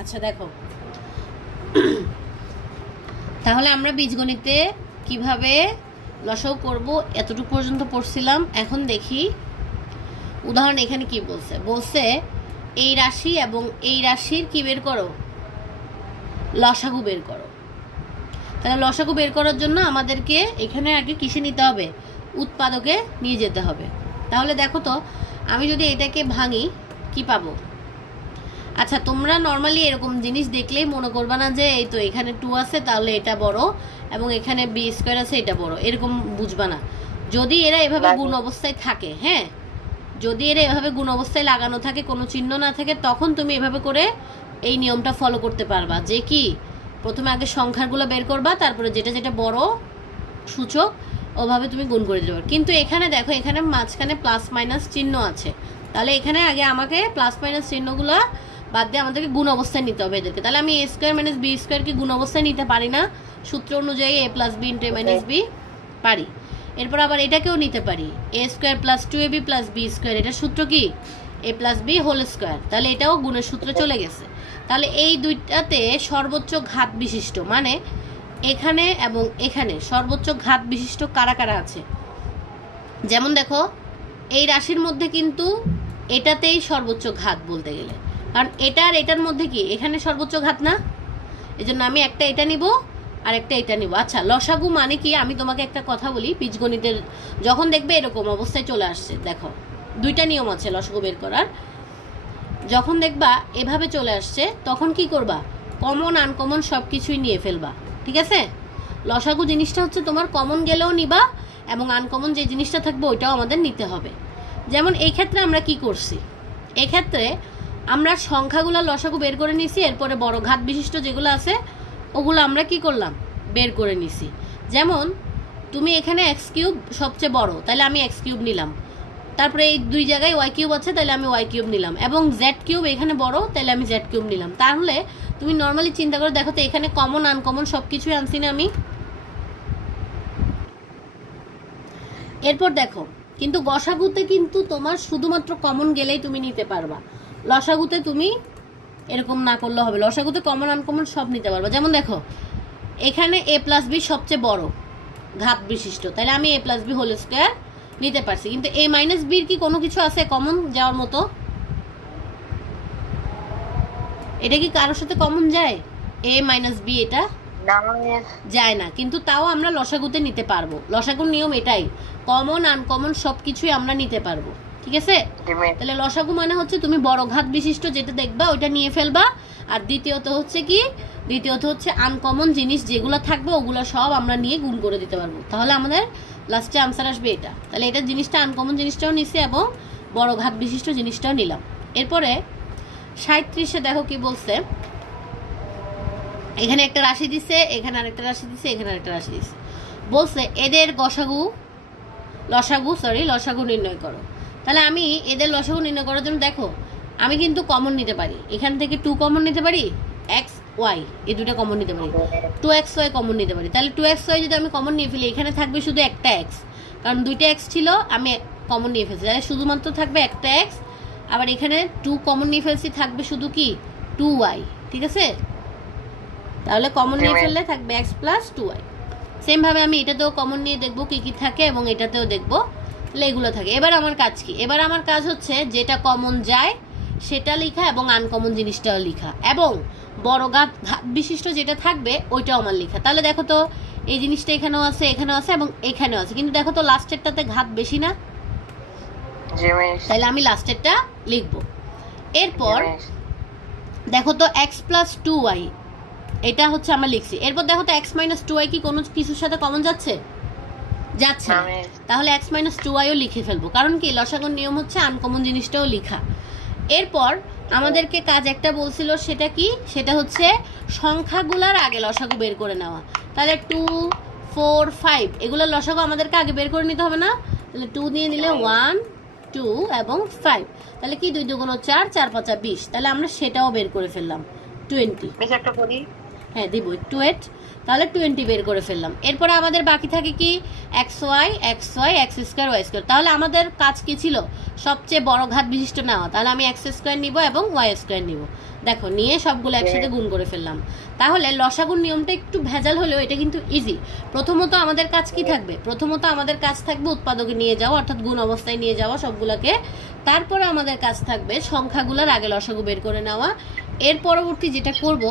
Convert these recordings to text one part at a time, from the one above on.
আচ্ছা দেখো, তাহলে আমরা বীজগণিতে কিভাবে লসাগু করব এতটুকু পর্যন্ত পড়ছিলাম। এখন দেখি উদাহরণ এখানে কি বলছে। বলছে এই রাশি এবং এই রাশির কি বের করো, লসাগু বের করো। তাহলে লসাগু বের করার জন্য আমাদেরকে এখানে আগে কিসে নিতে হবে, উৎপাদকে নিয়ে যেতে হবে। তাহলে দেখো তো আমি যদি এটাকে ভাঙি কি পাবো। আচ্ছা তোমরা নর্মালি এরকম জিনিস দেখলেই মনে করবা না যে এই তো এখানে 2 আছে তাহলে এটা বড় এবং এখানে বি স্কয়ার আছে এটা বড়, এরকম বুঝবা না। যদি এরা এভাবে গুণ অবস্থায় থাকে, হ্যাঁ যদি এরা এভাবে গুণ অবস্থায় লাগানো থাকে, কোনো চিহ্ন না থাকে, তখন তুমি এভাবে করে এই নিয়মটা ফলো করতে পারবা যে কি প্রথমে আগে সংখ্যাগুলো বের করবা, তারপরে যেটা যেটা বড় সূচক ওভাবে তুমি গুণ করে দিতে পারো। কিন্তু এখানে দেখো এখানে মাঝখানে প্লাস মাইনাস চিহ্ন আছে, তাহলে এখানে আগে আমাকে প্লাস মাইনাস চিহ্নগুলো বাদ দিয়ে আমাদেরকে গুণ অবস্থায় নিতে হবে এদেরকে। তাহলে আমি এ স্কোয়ার মাইনাস বি স্কোয়ারকে গুণ অবস্থায় নিতে পারি না, সূত্র অনুযায়ী a plus b into a minus b পারি। এরপর আবার এটাকেও নিতে পারি, a square plus 2ab plus b square, এটার সূত্র কি a plus b whole square, তাহলে এটাও গুণের সূত্র চলে গেছে। তাহলে এই দুইটাতে সর্বোচ্চ ঘাত বিশিষ্ট, মানে এখানে এবং এখানে সর্বোচ্চ ঘাত বিশিষ্ট কারা কারা আছে। যেমন দেখো এই রাশির মধ্যে কিন্তু এটাতেই সর্বোচ্চ ঘাত বলতে গেলে, কারণ এটা আর এটার মধ্যে কি এখানে সর্বোচ্চ ঘাত না, এজন্য আমি একটা এটা নিব আর একটা এটা নিব। আচ্ছা লসাগু মানে কি, আমি তোমাকে একটা কথা বলি, বীজগণিতের যখন দেখবে এরকম অবস্থায় চলে আসছে, দেখো দুইটা নিয়ম আছে লসাগু বের করার। যখন দেখবা এভাবে চলে আসছে তখন কি করবা, কমন আনকমন সব কিছুই নিয়ে ফেলবা, ঠিক আছে। লসাগু জিনিসটা হচ্ছে তোমার কমন গেলেও নিবা এবং আনকমন যে জিনিসটা থাকবে ওইটাও আমাদের নিতে হবে। যেমন এই ক্ষেত্রে আমরা কি করছি, এই ক্ষেত্রে আমরা সংখ্যাগুলো লসাগু বের করে নিছি, এরপরে বড় ঘাত বিশিষ্ট যেগুলো আছে ওগুলো আমরা কি করলাম বের করে নিছি। যেমন তুমি এখানে এক্স কিউব সবচেয়ে বড়, তাহলে আমি এক্স কিউব নিলাম, তারপরে এই দুই জায়গায় ওয়াই কিউব আছে তাহলে আমি ওয়াই কিউব নিলাম, এবং জেড কিউব এখানে বড় তাহলে আমি জেড কিউব নিলাম। তাহলে তুমি নর্মালি চিন্তা করে দেখো তো এখানে কমন আনকমন সবকিছুই আনছি না আমি। এরপর দেখো কিন্তু গসাগুতে কিন্তু তোমার শুধুমাত্র কমন গেলেই তুমি নিতে পারবা, লসাগুতে তুমি এরকম না করলে হবে, লসাগুতে কমন আনকমন সব নিতে পারবা। যেমন দেখো এখানে এ প্লাস বি সবচেয়ে বড় ঘাত বিশিষ্ট, তাহলে আমি এ প্লাস বি হোল স্কোয়ার নিতে পারছি, কিন্তু এ মাইনাস বির কি কোনো কিছু আছে কমন যাওয়ার মতো, এটা কি কারোর সাথে কমন যায়, এ মাইনাস বি এটা যায় না, কিন্তু তাও আমরা লসাগুতে নিতে পারবো। লসাগুর নিয়ম এটাই, কমন আনকমন সবকিছুই আমরা নিতে পারবো, ঠিক আছে। তাহলে লসাগু মানে হচ্ছে তুমি বড় ঘাত বিশিষ্ট যেটা দেখবা ওইটা নিয়ে ফেলবা, আর দ্বিতীয়ত হচ্ছে কি, দ্বিতীয়ত হচ্ছে আনকমন জিনিস যেগুলো থাকবে ওগুলো সব আমরা নিয়ে গুণ করে দিতে পারবো, তাহলে আমাদের লাস্টে আনসার আসবে এটা। তাহলে এটা জিনিসটা আনকমন জিনিসটাও নিছি এবং বড় ঘাত বিশিষ্ট জিনিসটাও নিলাম। এরপরে 37-এ দেখো কি বলছে, এখানে একটা রাশি দিছে, এখানে আরেকটা রাশি দিছে, এখানে আরেকটা রাশি দিছে, বলছে এদের লসাগু নির্ণয় করো। তাহলে আমি এদের লসাগু নির্ণয় করার জন্য দেখো আমি কিন্তু কমন নিতে পারি, এখান থেকে 2 কমন নিতে পারি, এক্স ওয়াই এই দুটো কমন নিতে পারি, 2xy কমন নিতে পারি। তাহলে 2xy যদি আমি কমন নিয়ে ফেলি এখানে থাকবে শুধু একটা এক্স, কারণ দুইটা এক্স ছিল আমি কমন নিয়ে ফেলছি, তাহলে শুধুমাত্র থাকবে একটা এক্স। আবার এখানে 2 কমন নিয়ে ফেলছি, থাকবে শুধু কি 2y, ঠিক আছে। তাহলে কমন নিয়ে ফেললে থাকবে x প্লাস 2y। সেম ভাবে আমি এটাতেও কমন নিয়ে দেখবো কি কি থাকে এবং এটাতেও দেখবো, তাহলে এগুলো থাকে। এবার আমার কাজ কি, এবার আমার কাজ হচ্ছে যেটা কমন যায় সেটা লেখা এবং আনকমন জিনিসটাও লেখা, এবং বড় ঘাত বিশিষ্ট যেটা থাকবে ওইটাও আমার লেখা। তাহলে দেখো তো এই জিনিসটা এখানেও আছে, এখানেও আছে এবং এখানেও আছে, কিন্তু দেখো তো লাস্টেরটাতে ঘাত বেশি না, তাহলে আমি লাস্টেরটা লিখবো। এরপর দেখো তো x প্লাস 2y এটা হচ্ছে আমরা লিখছি। এরপর দেখো তো x মাইনাস 2y কি কোনো কিছুর সাথে কমন যাচ্ছে, যাচ্ছে না, তাহলে x মাইনাস 2yও লিখে ফেলবো, কারণ কি লসাগুর নিয়ম হচ্ছে আনকমন জিনিসটাও লেখা। এরপর আমাদেরকে কাজ একটা বলছিল, সেটা কি, সেটা হচ্ছে সংখ্যাগুলোর আগে লসাগু বের করে নেওয়া। তাহলে 2, 4, 5 এগুলোর লসাগু আমাদেরকে আগে বের করে নিতে হবে না, তাহলে 2 দিয়ে নিলে 1, 2 এবং 5, তাহলে কি 2 2 4, 4 5 20, তাহলে আমরা সেটাও বের করে ফেললাম 20। হ্যাঁ দিব, একটু ওয়েট। তাহলে 20 বের করে ফেললাম। এরপরে আমাদের বাকি থাকে কি x y x square y square. তাহলে আমাদের কাজ কি ছিল, সবচেয়ে বড় ঘাত বিশিষ্ট নেওয়া। তাহলে আমি এক্স স্কোয়ার নিব এবং ওয়াই স্কোয়ার নিব। দেখো নিয়ে সবগুলো একসাথে গুণ করে ফেললাম। তাহলে লসাগুর নিয়মটা একটু ভেজাল হলেও এটা কিন্তু ইজি। প্রথমত আমাদের কাজ কি থাকবে, প্রথমত আমাদের কাজ থাকবে উৎপাদকে নিয়ে যাওয়া, অর্থাৎ গুণ অবস্থায় নিয়ে যাওয়া সবগুলোকে। তারপরে আমাদের কাজ থাকবে সংখ্যাগুলোর আগে লসাগু বের করে নেওয়া। এর পরবর্তী যেটা করব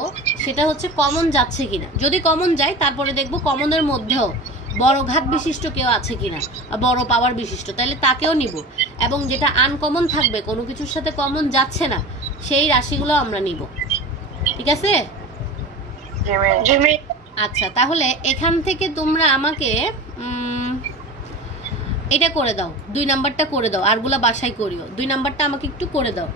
সেটা হচ্ছে কমন যাচ্ছে কিনা। যদি কমন যায় তারপরে দেখব কমনের মধ্যেও বড় ঘাত বিশিষ্ট কেউ আছে কিনা, বড় পাওয়ার বিশিষ্ট, তাহলে তাকেও নিব। এবং যেটা আনকমন থাকবে, কোনো কিছুর সাথে কমন যাচ্ছে না, সেই রাশিগুলো আমরা নিব। ঠিক আছে? আচ্ছা, তাহলে এখান থেকে তোমরা আমাকে এটা করে দাও, 2 নাম্বারটা করে দাও, আরগুলা বাসায় করিও। 2 নাম্বারটা আমাকে একটু করে দাও।